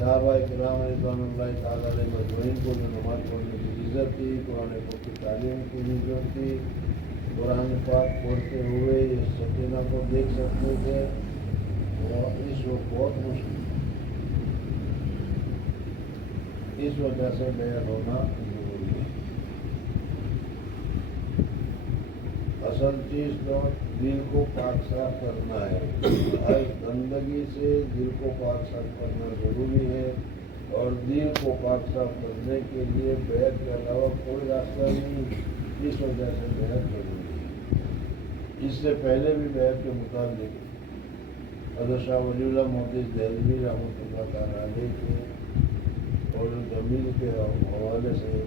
صحابہ کرام رضوان اللہ تعالیٰ علیہ مجمعین کو جو نماز پڑھنے کی عزت تھی، قرآن پاک کی تعلیم کی عزت تھی، قرآن پاک پڑھتے ہوئے یہ سکینہ کو دیکھ سکتے تھے، اور اس وقت بہت مشکل، اس وجہ سے بیعت ہونا ضروری ہے۔ اصل چیز تو دل کو پاک صاف کرنا ہے، ہر گندگی سے دل کو پاک صاف کرنا ضروری ہے، اور دل کو پاک صاف کرنے کے لیے بیعت کے علاوہ کوئی راستہ نہیں، اس وجہ سے بیعت ضروری ہے۔ اس سے پہلے بھی بیعت کے متعلق حضرت شاہ ولی اللہ محدث دہلوی رحمۃ اللہ تعالیٰ علیہ کے اور جمیل کے حوالے سے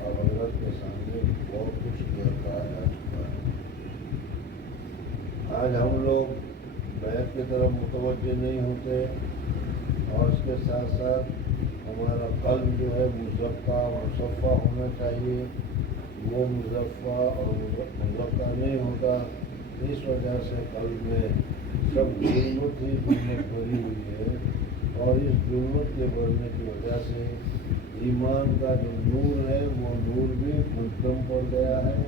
آپ حضرت کے سامنے بہت کچھ کہا جا چکا ہے۔ آج ہم لوگ بیعت کی طرف متوجہ نہیں ہوتے، اور اس کے ساتھ ساتھ ہمارا قلب جو ہے مزکا اور مصفا ہونا چاہیے، وہ مزفا اور مزکا نہیں ہوتا، اس وجہ سے قلب میں سب ظلمت ہی ظلمت بھری ہوئی ہے، اور اس ظلمت کے بھرنے کی وجہ سے ایمان کا جو نور ہے وہ نور بھی منظم پڑ گیا ہے،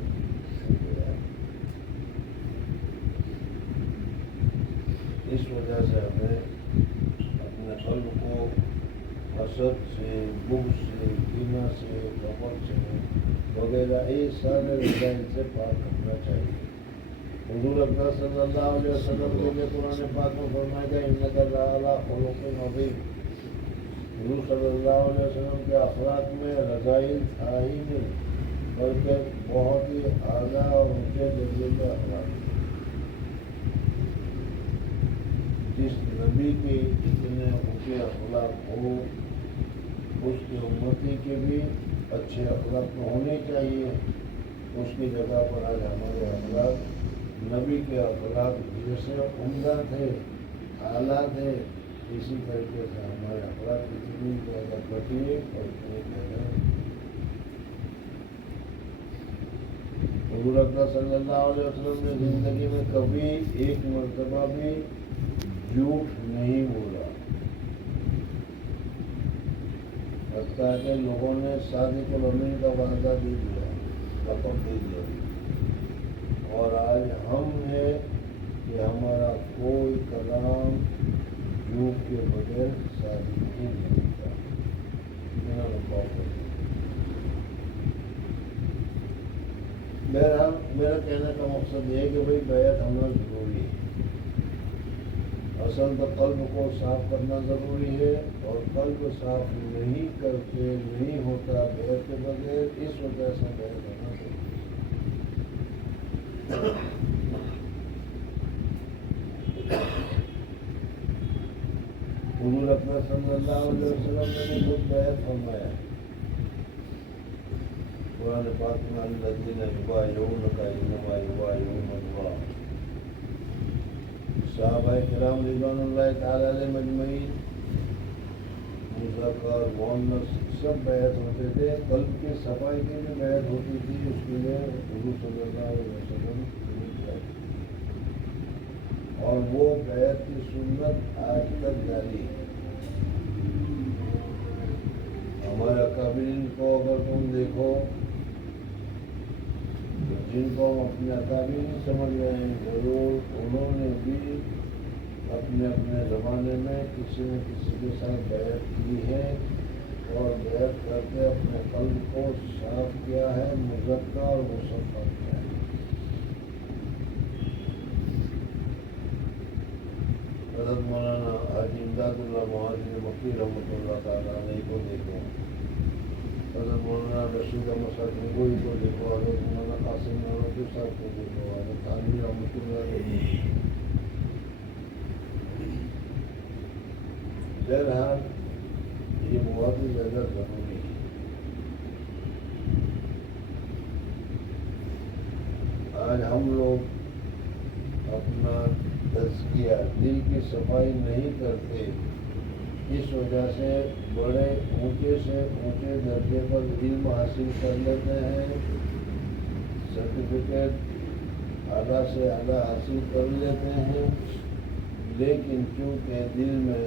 اس وجہ سے ہمیں اپنے قلب کو حسد سے، بغض سے، کینہ سے، کپٹ سے وغیرہ یہ سارے رسائل سے پاک کرنا چاہیے۔ حضور اکرم صلی اللہ علیہ وسلم کے لیے قرآن پاک میں فرمایا گیا انک لعلی خلق عظیم۔ حضور صلی اللہ علیہ وسلم کے اخلاق میں رذائل تھا ہی نہیں، بلکہ بہت ہی اعلیٰ اور اونچے درجے کے اخلاق۔ جس نبی کے اتنے اونچے اخلاق ہو، اس کے امتی کے بھی اچھے اخلاق ہونے چاہیے۔ اس کی جگہ پر آج ہمارے اخلاق نبی کے اخلاق جیسے عمدہ تھے، اعلیٰ تھے، اسی طریقے سے ہمارے اخلاق اتنی زیادہ گھٹیے اور اتنے زیادہ۔ حضور اکرم صلی اللہ علیہ وسلم نے زندگی میں کبھی ایک مرتبہ بھی جھوٹ نہیں بولا، حتیٰ کہ لوگوں نے صادق الامین کا وعدہ دے دیا، رقم دے دیا، اور آج ہم ہے کہ ہمارا کوئی کلام جھوٹ کے بغیر صادق ہی نہیں ہوتا، بنا نفاق ہوتا۔ بہرحال میرا کہنے کا مقصد یہ ہے کہ بھائی بیعت ہونا ضروری ہے۔ اصل تو قلب کو صاف کرنا ضروری ہے، اور قلب صاف نہیں کرتے نہیں ہوتا بیعت کے بغیر، اس وجہ سے بیعت ہونا ضروری ہے۔ حضور اکرم صلی اللہ علیہ وسلم نے خود بیعت فرمایا، قرآن پاک میں الذین یبایعونک انما یبایعون اللہ۔ صحابہ کرام رضوان اللہ تعالیٰ علیہ مجمعین، مذکر مؤنث سب بیعت ہوتے تھے، قلب کی صفائی کی بھی بیعت ہوتی تھی، اس کے لیے حضور صلی اللہ علیہ وسلم اور وہ بیعت کی سنت آج تک جاری ہے۔ ہمارے اکابرین کو اگر تم دیکھو، جن کو ہم اپنے اکابرین سمجھ رہے ہیں، ضرور انہوں نے بھی اپنے اپنے زمانے میں کسی نہ کسی کے ساتھ بیعت کی ہے، اور بیعت کر کے اپنے قلب کو صاف کیا ہے، مزکا اور مصفا کیا ہے۔ حضرت مولانا حاجی امداد اللہ مہاجر مکی رحمۃ اللہ تعالیٰ علیہ کو دیکھو، حضرت مولانا رشید احمد صاحب گنگوئی کو دیکھو، حضرت مولانا قاسم نانوتوی صاحب کو دیکھو، حضرت تھانوی رحمۃ اللہ علیہ۔ بہرحال یہ بہت ہی زیادہ ضروری ہے۔ آج ہم لوگ اپنا تزکیہ، دل کی صفائی نہیں کرتے، اس وجہ سے بڑے اونچے سے اونچے درجے پر علم حاصل کر لیتے ہیں، سرٹیفکیٹ اعلیٰ سے اعلیٰ حاصل کر لیتے ہیں، لیکن چونکہ دل میں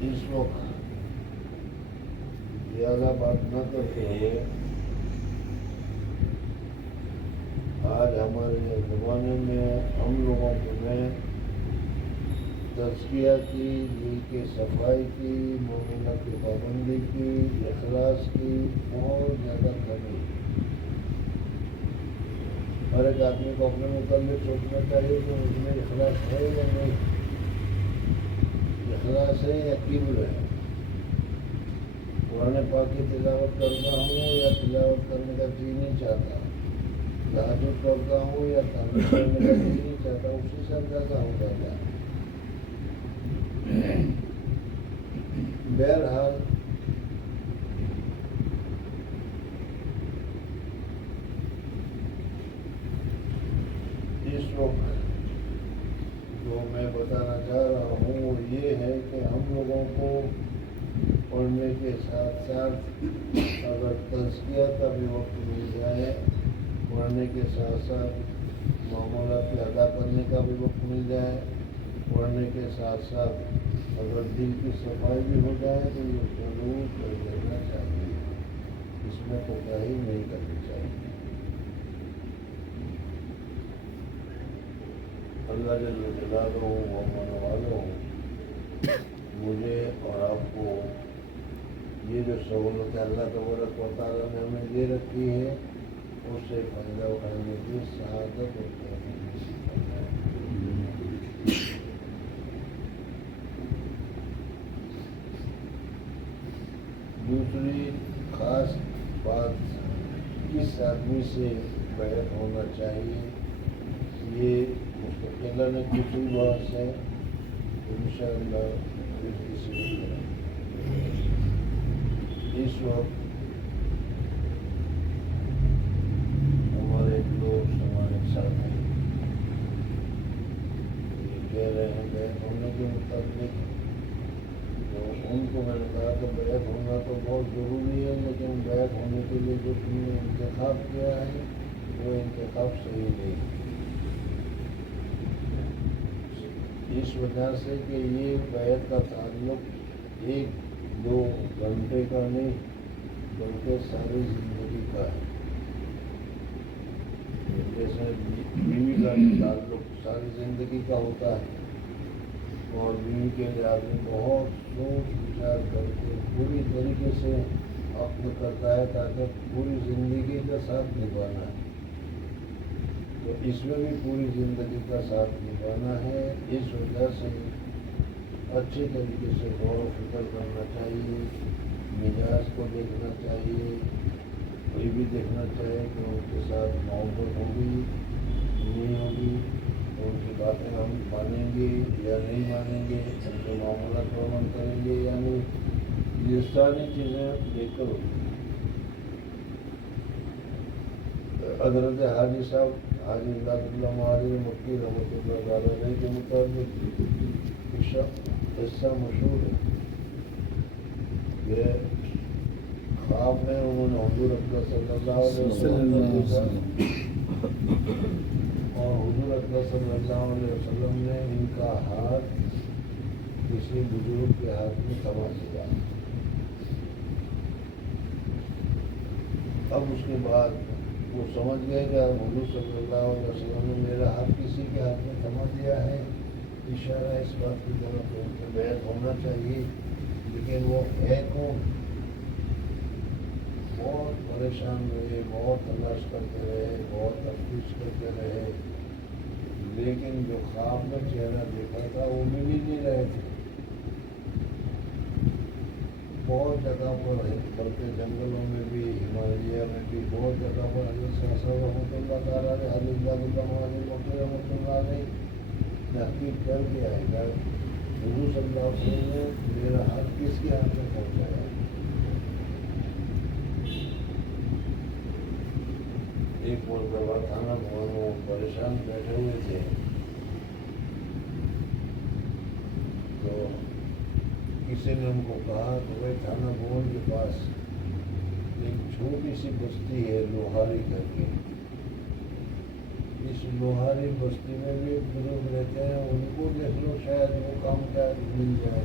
اس وقت زیادہ بات نہ کرتے ہوئے آج ہمارے زمانے میں ہم لوگوں میں تزکیہ کی، دل کی صفائی کی، معاملات کی پابندی کی، اخلاص کی بہت زیادہ کمی ہے۔ ہر ایک آدمی کو اپنے متعلق سوچنا چاہیے کہ اس میں اخلاص ہے یا نہیں، اخلاص ہے یا کبر ہے۔ قرآن پاک کی تلاوت کرتا ہوں یا تلاوت کرنے کا جی نہیں چاہتا، تہجد کرتا ہوں یا تہجد کرنے کا جی نہیں چاہتا، اسی سے اندازہ ہو جاتا ہے۔ بہرحال اس وقت جو میں بتانا چاہ رہا ہوں وہ یہ ہے کہ ہم لوگوں کو پڑھنے کے ساتھ ساتھ اگر تزکیہ کا بھی وقت مل جائے، پڑھنے کے ساتھ ساتھ معاملات کے ادا کرنے کا بھی وقت مل جائے، پڑھنے کے ساتھ ساتھ اگر دل کی صفائی بھی ہو جائے تو یہ ضرور کر لینا چاہیے، اس میں کوتاہی نہیں کرنی چاہیے۔ اللہ جل جلالہ و من والوں مجھے اور آپ کو یہ جو سہولت اللہ تبارک و تعالیٰ نے ہمیں دے رکھی ہے اس سے فائدہ اٹھانے کی سعادت اور توفیق نصیب فرمائے۔ دوسری خاص بات، کس آدمی سے بیعت ہونا چاہیے، یہ مستقلہ نے دوسری بات ہے، انشاءاللہ پھر کسی وقت۔ اس وقت ہمارے ایک دوست، ہمارے ایک ساتھی یہ کہہ رہے ہیں بیعت ہونے کے متعلق، تو ان کو میں نے کہا کہ بیعت ہونا تو بہت ضروری ہے، لیکن بیعت ہونے کے لیے جو تم نے انتخاب کیا ہے وہ انتخاب صحیح نہیں ہے، اس وجہ سے کہ یہ بیعت کا تعلق ایک دو گھنٹے کا نہیں بلکہ ساری زندگی کا ہے۔ جیسے بیوی کا تعلق ساری زندگی کا ہوتا ہے، اور بیوی کے لیے آدمی بہت سوچ وچار کر کے پوری طریقے سے عقد کرتا ہے تاکہ پوری زندگی کا ساتھ نبھانا ہے، تو اس میں بھی پوری زندگی کا ساتھ نبھانا ہے۔ اس وجہ سے اچھے طریقے سے غور و فکر کرنا چاہیے، مزاج کو دیکھنا چاہیے، یہ بھی دیکھنا چاہیے کہ ان کے ساتھ محبت ہوگی نہیں ہوگی، ان کی باتیں ہم مانیں گے یا نہیں مانیں گے، ان کے معاملات کو عمل کریں گے یا نہیں، یہ ساری چیزیں دیکھ کر ہوگی۔ حضرت حاجی صاحب حاجی امداد اللہ معاذ مکی رحمۃ اللہ علیہ کے مطابق قصہ مشہور ہے کہ خواب میں انہوں نے حضور اکرم صلی اللہ علیہ وسلم نے دیکھا، اور حضور اکرم صلی اللہ علیہ وسلم نے ان کا ہاتھ کسی بزرگ کے ہاتھ میں تھما دیا۔ اب اس کے بعد وہ سمجھ گئے کہ حضور صلی اللہ علیہ وسلم نے میرا ہاتھ کسی کے ہاتھ میں تھما دیا ہے، اشارہ اس بات کی طرف ان سے بیعت ہونا چاہیے، لیکن وہ ہے کون؟ بہت پریشان ہوئے، بہت تلاش کرتے رہے، بہت تفتیش کرتے رہے، لیکن جو خواب میں چہرہ دیکھا تھا وہ مل ہی نہیں رہے تھے۔ بہت جگہ پر ہے، بلکہ جنگلوں میں بھی، ہمالیہ میں بھی بہت جگہ پر حضرت صاحب رحمۃ اللہ تعالیٰ علیہ، حضرت اللہ علیہ رحمۃ اللہ علیہ تحقیق کر کے آئے گا حضور صلی اللہ علیہ وسلم نے میرا ہاتھ کس کے ہاتھ میں پہنچایا۔ ایک مرتبہ تھانہ بھون میں پریشان بیٹھے ہوئے تھے، تو کسی نے ان کو کہا کہ بھائی تھانہ بھون کے پاس ایک چھوٹی سی بستی ہے لوہاری کر کے، اس لوہاری بستی میں بھی ایک بزرگ رہتے ہیں، ان کو دیکھ لو شاید وہ کام کا مل جائے۔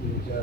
3-4